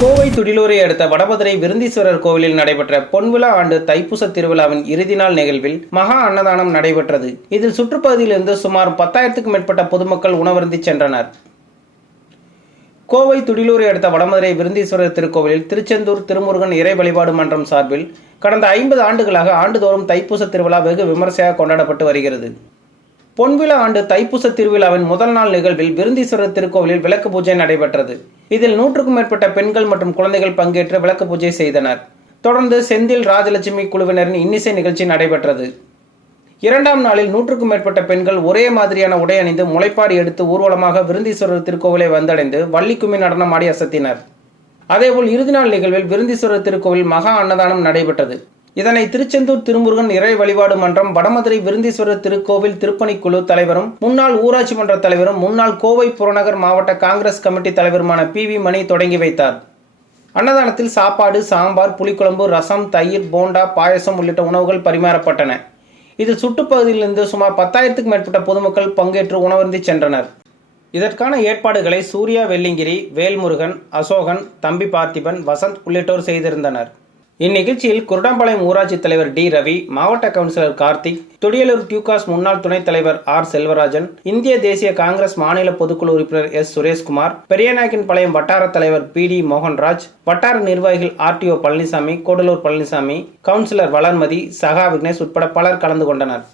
கோவை துடிலூரை அடுத்த வடபதுரை விருந்தீஸ்வரர் கோவிலில் நடைபெற்ற பொன்விழா ஆண்டு தைப்பூச திருவிழாவின் இறுதி நாள் நிகழ்வில் மகா அன்னதானம் நடைபெற்றது. இதில் சுற்றுப்பகுதியிலிருந்து சுமார் பத்தாயிரத்துக்கும் மேற்பட்ட பொதுமக்கள் உணவருந்தி சென்றனர். கோவை துடிலூரை அடுத்த வடமதுரை விருந்தீஸ்வரர் திருக்கோவிலில் திருச்செந்தூர் திருமுருகன் இறை வழிபாடு மன்றம் சார்பில் கடந்த ஐம்பது ஆண்டுகளாக ஆண்டுதோறும் தைப்பூச திருவிழா வெகு விமர்சையாக கொண்டாடப்பட்டு வருகிறது. பொன்விழா ஆண்டு தைப்பூச திருவிழாவின் முதல் நாள் நிகழ்வில் விருந்தீஸ்வரர் திருக்கோவிலில் விளக்கு பூஜை நடைபெற்றது. இதில் நூற்றுக்கும் மேற்பட்ட பெண்கள் மற்றும் குழந்தைகள் பங்கேற்று விளக்கு பூஜை செய்தனர். தொடர்ந்து செந்தில் ராஜலட்சுமி குழுவினரின் இன்னிசை நிகழ்ச்சி நடைபெற்றது. இரண்டாம் நாளில் நூற்றுக்கும் மேற்பட்ட பெண்கள் ஒரே மாதிரியான உடை அணிந்து முளைப்பாடு எடுத்து ஊர்வலமாக விருந்தீஸ்வரர் திருக்கோவிலை வந்தடைந்து வள்ளிக்கும்மி நடனம் ஆடி அசத்தினர். அதேபோல் இறுதி நாள் நிகழ்வில் விருந்தீஸ்வரர் திருக்கோவில் மகா அன்னதானம் நடைபெற்றது. இதனை திருச்செந்தூர் திருமுருகன் இறை வழிபாடு மன்றம் வடமதுரை விருந்தீஸ்வரர் திருக்கோவில் திருப்பணிக்குழு தலைவரும் முன்னாள் ஊராட்சி மன்ற தலைவரும் முன்னாள் கோவை புறநகர் மாவட்ட காங்கிரஸ் கமிட்டி தலைவருமான பி வி மணி தொடங்கி வைத்தார். அன்னதானத்தில் சாப்பாடு சாம்பார் புளிக்குழம்பு ரசம் தயிர் போண்டா பாயசம் உள்ளிட்ட உணவுகள் பரிமாறப்பட்டன. இதில் சுற்றுப்பகுதியிலிருந்து சுமார் பத்தாயிரத்துக்கும் மேற்பட்ட பொதுமக்கள் பங்கேற்று உணவருந்தி சென்றனர். இதற்கான ஏற்பாடுகளை சூர்யா வெள்ளிங்கிரி வேல்முருகன் அசோகன் தம்பி பார்த்திபன் வசந்த் உள்ளிட்டோர் செய்திருந்தனர். இந்நிகழ்ச்சியில் குருடாம்பாளையம் ஊராட்சி தலைவர் டி ரவி மாவட்ட கவுன்சிலர் கார்த்திக் துடியலூர் டியூகாஸ் முன்னாள் துணைத் தலைவர் ஆர் செல்வராஜன் இந்திய தேசிய காங்கிரஸ் மாநில பொதுக்குழு உறுப்பினர் எஸ். சுரேஷ்குமார் பெரியநாயக்கன்பாளையம் வட்டார தலைவர் பி. டி. மோகன்ராஜ் வட்டார நிர்வாகிகள் ஆர்டிஓ பழனிசாமி கூடலூர் பழனிசாமி கவுன்சிலர் வளர்மதி சகா விக்னேஷ் உட்பட பலர் கலந்து கொண்டனர்.